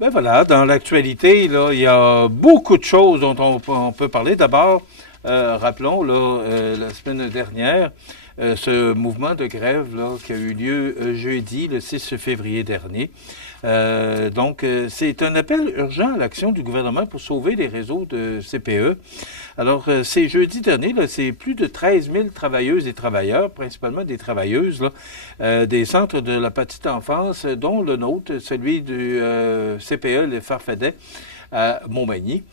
Ben voilà, dans l'actualité, là, il y a beaucoup de choses dont on peut parler. D'abord, rappelons, là, la semaine dernière, ce mouvement de grève là, qui a eu lieu jeudi, le 6 février dernier. C'est un appel urgent à l'action du gouvernement pour sauver les réseaux de CPE. Alors, c'est jeudi dernier, là, c'est plus de 13 000 travailleuses et travailleurs, principalement des travailleuses, là, des centres de la petite enfance, dont le nôtre, celui du CPE, les Farfadets, à Montmagny,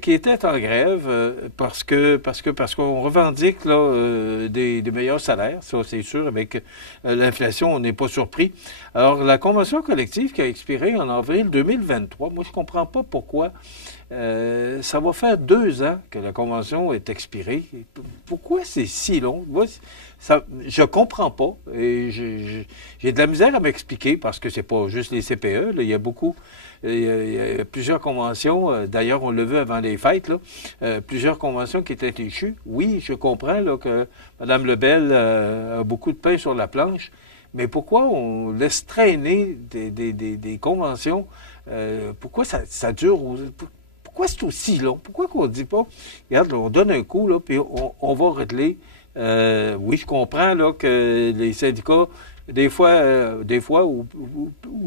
qui était en grève parce qu'on revendique là, des meilleurs salaires, ça c'est sûr, avec l'inflation, on n'est pas surpris. Alors, la convention collective qui a expiré en avril 2023, moi je comprends pas pourquoi ça va faire 2 ans que la convention est expirée. Pourquoi c'est si long? Moi, je comprends pas. Et j'ai de la misère à m'expliquer parce que c'est pas juste les CPE. Là, il y a beaucoup, il y a plusieurs conventions. D'ailleurs, on l'a vu avant les fêtes. Là, plusieurs conventions qui étaient échues. Oui, je comprends là, que Mme Lebel a beaucoup de pain sur la planche. Mais pourquoi on laisse traîner des conventions? Pourquoi ça dure? Pourquoi c'est aussi long? Pourquoi qu'on ne dit pas, regarde, là, on donne un coup, là, puis on va régler. Oui, je comprends là, que les syndicats, des fois ou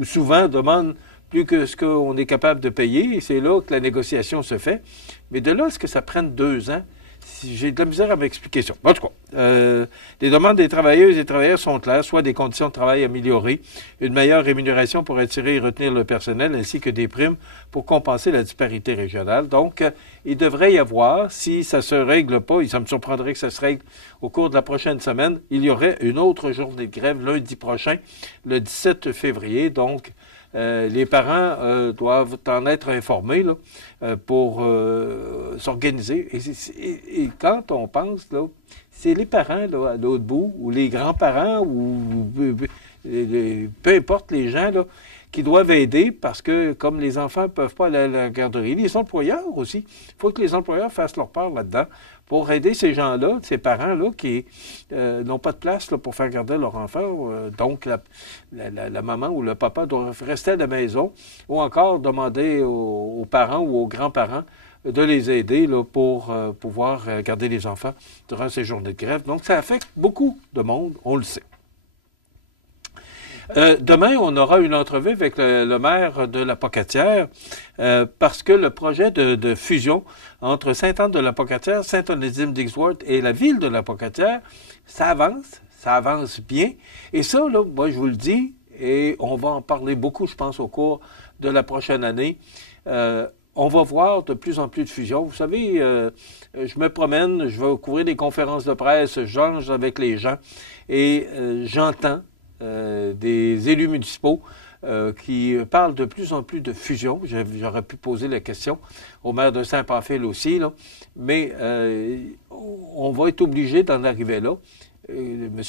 souvent, demandent plus que ce qu'on est capable de payer, et c'est là que la négociation se fait. Mais de là à ce que ça prenne 2 ans, j'ai de la misère à m'expliquer ça. En tout cas, les demandes des travailleuses et travailleurs sont claires, soit des conditions de travail améliorées, une meilleure rémunération pour attirer et retenir le personnel, ainsi que des primes pour compenser la disparité régionale. Donc, il devrait y avoir, si ça ne se règle pas, et ça me surprendrait que ça se règle au cours de la prochaine semaine, il y aurait une autre journée de grève lundi prochain, le 17 février. Donc, les parents doivent en être informés là, pour s'organiser. Et quand on pense, là, c'est les parents là, à l'autre bout, ou les grands-parents, ou peu importe les gens là, qui doivent aider parce que, comme les enfants ne peuvent pas aller à la garderie, les employeurs aussi, il faut que les employeurs fassent leur part là-dedans pour aider ces gens-là, ces parents-là qui n'ont pas de place là, pour faire garder leur enfant. Donc, la maman ou le papa doivent rester à la maison ou encore demander aux parents ou aux grands-parents de les aider là, pour pouvoir garder les enfants durant ces journées de grève. Donc, ça affecte beaucoup de monde, on le sait. Demain, on aura une entrevue avec le maire de la Pocatière parce que le projet de fusion entre Sainte-Anne-de-la-Pocatière, Saint-Onésime-d'Ixworth et la ville de la Pocatière, ça avance bien. Et ça, là, moi, je vous le dis, et on va en parler beaucoup, je pense, au cours de la prochaine année. On va voir de plus en plus de fusions. Vous savez, je me promène, je vais couvrir des conférences de presse, j'ange avec les gens et j'entends des élus municipaux qui parlent de plus en plus de fusion. J'aurais pu poser la question au maire de Saint-Pamphile aussi, là, mais on va être obligé d'en arriver là. M.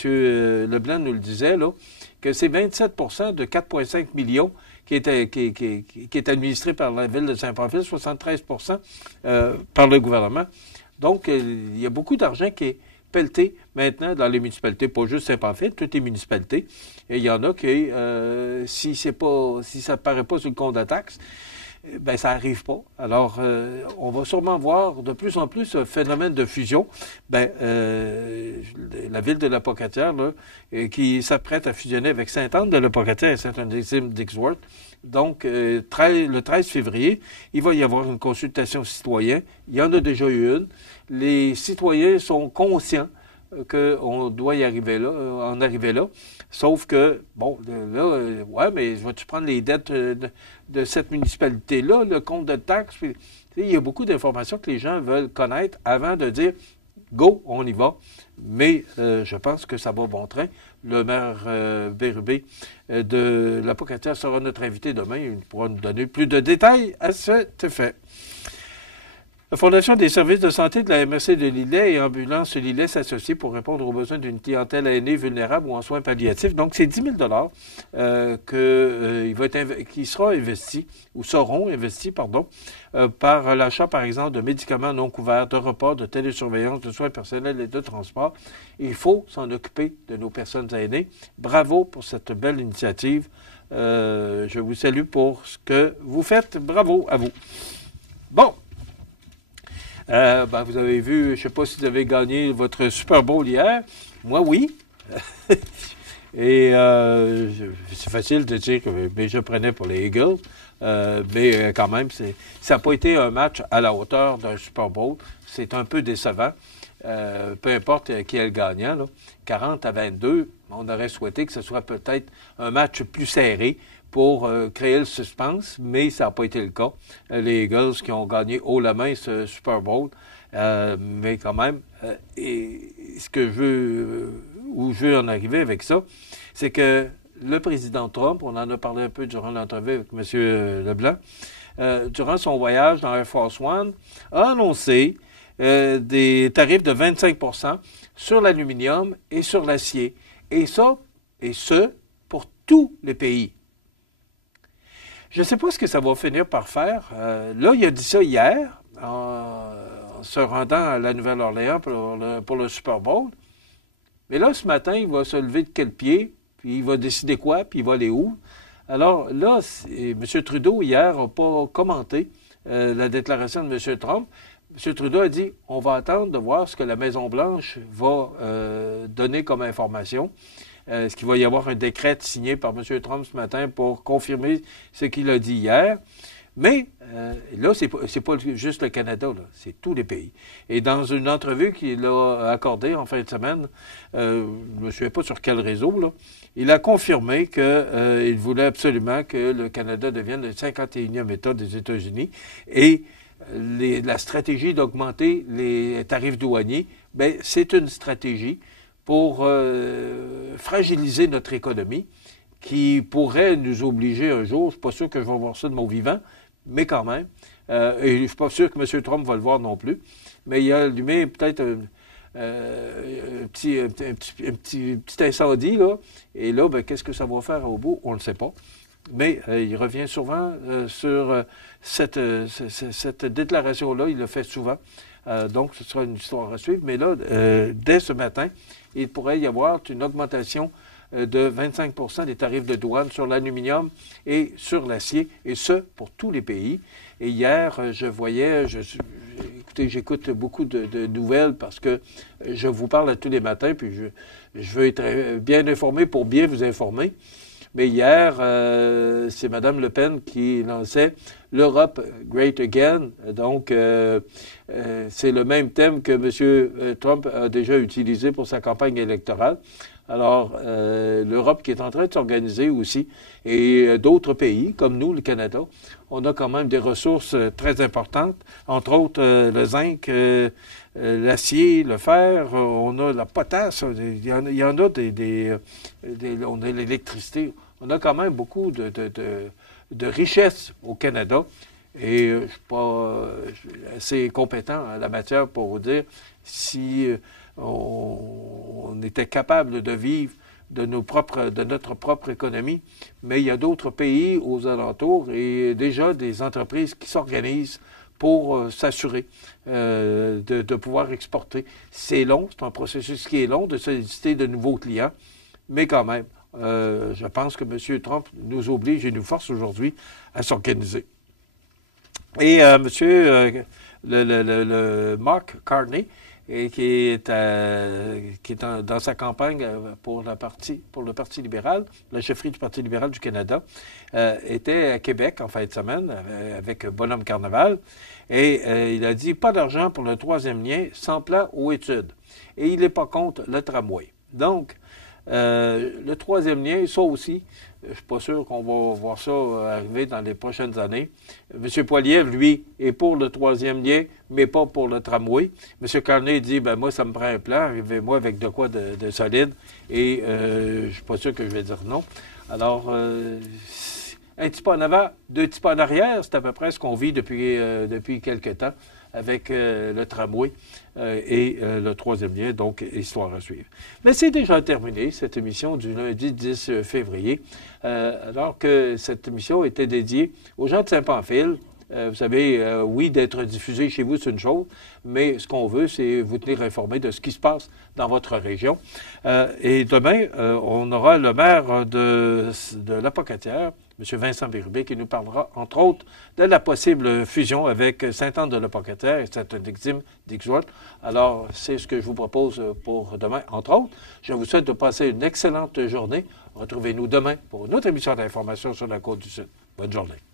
Leblanc nous le disait, là, que c'est 27 de 4,5 millions qui est administré par la ville de Saint-Pamphile, 73 par le gouvernement. Donc, il y a beaucoup d'argent qui est pelleté maintenant dans les municipalités, pas juste Saint-Pamphile, toutes les municipalités. Et il y en a qui, si ça ne paraît pas sur le compte de la taxe, ben ça n'arrive pas. Alors, on va sûrement voir de plus en plus ce phénomène de fusion. Ben, la ville de la Pocatière, là, qui s'apprête à fusionner avec Sainte-Anne-de-la-Pocatière et Saint-Onésime-d'Ixworth. Donc, le 13 février, il va y avoir une consultation citoyenne. Il y en a déjà eu une. Les citoyens sont conscients qu'on doit y arriver là, en arriver là. Sauf que, bon, là, ouais, mais vas-tu prendre les dettes de cette municipalité-là, le compte de taxes? Puis, il y a beaucoup d'informations que les gens veulent connaître avant de dire go, on y va. Mais je pense que ça va bon train. Le maire Bérubé de la Pocatière sera notre invité demain. Il pourra nous donner plus de détails à cet effet. La Fondation des services de santé de la MRC de Lillet et Ambulance Lillet s'associent pour répondre aux besoins d'une clientèle aînée vulnérable ou en soins palliatifs. Donc, c'est 10 000 qui sera investi ou seront investis, par l'achat, par exemple, de médicaments non couverts, de repas, de télésurveillance, de soins personnels et de transport. Il faut s'en occuper de nos personnes aînées. Bravo pour cette belle initiative Je vous salue pour ce que vous faites. Bravo à vous. Bon. Vous avez vu, je ne sais pas si vous avez gagné votre Super Bowl hier. Moi, oui. Et c'est facile de dire que mais je prenais pour les Eagles. Mais quand même, ça n'a pas été un match à la hauteur d'un Super Bowl. C'est un peu décevant. Peu importe qui est le gagnant, là, 40-22, on aurait souhaité que ce soit peut-être un match plus serré pour créer le suspense, mais ça n'a pas été le cas. Les Eagles qui ont gagné haut la main ce Super Bowl, mais quand même, et ce que où je veux en arriver avec ça, c'est que le président Trump, on en a parlé un peu durant l'entrevue avec M. Leblanc, durant son voyage dans Air Force One, a annoncé des tarifs de 25 % sur l'aluminium et sur l'acier. Et ce, pour tous les pays. Je ne sais pas ce que ça va finir par faire. Là, il a dit ça hier, en se rendant à la Nouvelle-Orléans pour le Super Bowl. Mais là, ce matin, il va se lever de quel pied, puis il va décider quoi, puis il va aller où. Alors là, M. Trudeau, hier, n'a pas commenté la déclaration de M. Trump. M. Trudeau a dit on va attendre de voir ce que la Maison-Blanche va donner comme information. Est-ce qu'il va y avoir un décret signé par M. Trump ce matin pour confirmer ce qu'il a dit hier? Mais là, c'est pas juste le Canada, c'est tous les pays. Et dans une entrevue qu'il a accordée en fin de semaine, je ne me souviens pas sur quel réseau, là, il a confirmé qu'il voulait absolument que le Canada devienne le 51e État des États-Unis. Et la stratégie d'augmenter les tarifs douaniers, bien, c'est une stratégie pour fragiliser notre économie qui pourrait nous obliger un jour, je ne suis pas sûr que je vais voir ça de mon vivant, mais quand même, et je ne suis pas sûr que M. Trump va le voir non plus, mais il a allumé peut-être un petit incendie, là, et là, ben, qu'est-ce que ça va faire au bout? On ne le sait pas. Mais il revient souvent sur cette déclaration-là, il le fait souvent. Donc, ce sera une histoire à suivre. Mais là, dès ce matin, il pourrait y avoir une augmentation de 25 % des tarifs de douane sur l'aluminium et sur l'acier, et ce, pour tous les pays. Et hier, je voyais, écoutez, j'écoute beaucoup de nouvelles parce que je vous parle à tous les matins, puis je veux être bien informé pour bien vous informer. Mais hier, c'est Mme Le Pen qui lançait l'Europe Great Again. Donc, c'est le même thème que M. Trump a déjà utilisé pour sa campagne électorale. Alors, l'Europe qui est en train de s'organiser aussi, et d'autres pays, comme nous, le Canada, on a quand même des ressources très importantes, entre autres le zinc, l'acier, le fer, on a la potasse, il y en a on a l'électricité. On a quand même beaucoup de richesses au Canada. Et je ne suis pas assez compétent en la matière pour vous dire si on était capable de vivre de notre propre économie. Mais il y a d'autres pays aux alentours et déjà des entreprises qui s'organisent pour s'assurer de pouvoir exporter. C'est long, c'est un processus qui est long de solliciter de nouveaux clients, mais quand même, je pense que M. Trump nous oblige et nous force aujourd'hui à s'organiser. Et le Mark Carney, qui est dans sa campagne pour le Parti libéral, la chefferie du Parti libéral du Canada, était à Québec en fin de semaine avec Bonhomme Carnaval. Et il a dit « Pas d'argent pour le troisième lien, sans plan ou études. » Et il n'est pas contre le tramway. Donc, le troisième lien, ça aussi, je ne suis pas sûr qu'on va voir ça arriver dans les prochaines années. M. Poilievre, lui, est pour le troisième lien, mais pas pour le tramway. M. Carney dit, ben moi, ça me prend un plan, arrivez-moi avec de quoi de solide, et je ne suis pas sûr que je vais dire non. Alors, un petit pas en avant, deux petits pas en arrière, c'est à peu près ce qu'on vit depuis quelque temps avec le tramway et le troisième lien, donc histoire à suivre. Mais c'est déjà terminé, cette émission du lundi 10 février, alors que cette émission était dédiée aux gens de Saint-Pamphile Vous savez, oui, d'être diffusé chez vous, c'est une chose, mais ce qu'on veut, c'est vous tenir informé de ce qui se passe dans votre région. Et demain, on aura le maire de La Pocatière, M. Vincent Bérubé, qui nous parlera, entre autres, de la possible fusion avec Sainte-Anne-de-la-Pocatière et Sainte-Anne-d'Exime d'Ixois. Alors, c'est ce que je vous propose pour demain, entre autres. Je vous souhaite de passer une excellente journée. Retrouvez-nous demain pour une autre émission d'information sur la Côte-du-Sud. Bonne journée.